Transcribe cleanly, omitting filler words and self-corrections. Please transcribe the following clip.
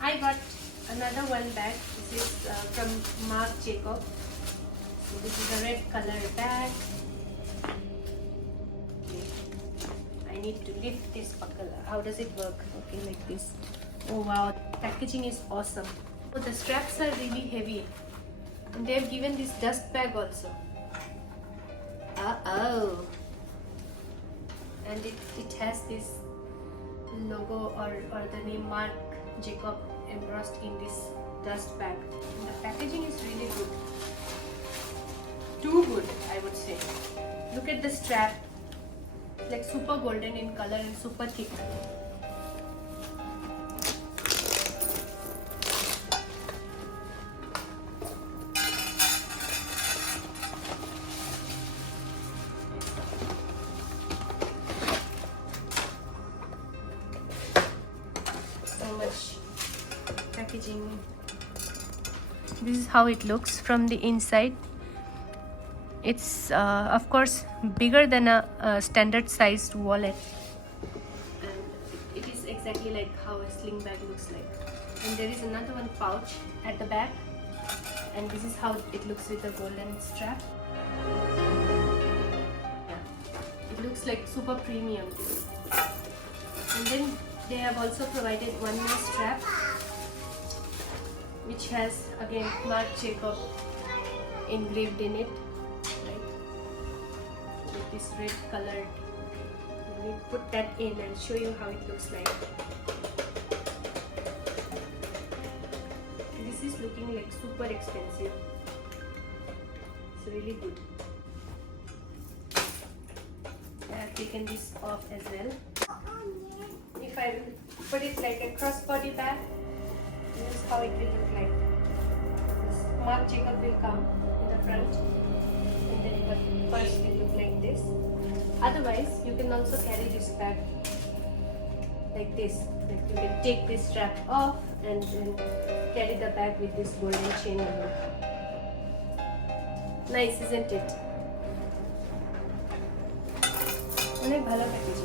I got another one bag. This is from Marc Jacob. So this is a red color bag. Okay. I need to lift this buckle. How does it work? Okay, like this. Oh wow, packaging is awesome. Oh, the straps are really heavy. And they have given this dust bag also. Uh-oh. And it has this logo or the name Marc Jacob embossed in this dust bag. And the packaging is really good. Too good, I would say. Look at the strap. Like super golden in color and super thick. Packaging. This is how it looks from the inside. It's of course bigger than a standard sized wallet, and it is exactly like how a sling bag looks like. And there is another one pouch at the back, and this is how it looks with the golden strap. Yeah, it looks like super premium. And then they have also provided one more strap, which has again Marc Jacob engraved in it, right? With this red colored. Let me put that in and show you how it looks like. This is looking like super expensive. It's really good. I have taken this off as well. If I put it like a crossbody bag, this is how it will look like. This Marc Jacob will come in the front, and then the purse will look like this. Otherwise, you can also carry this bag like this. Like you can take this strap off and then carry the bag with this golden chain on it. Nice, isn't it? অনেক ভালো package.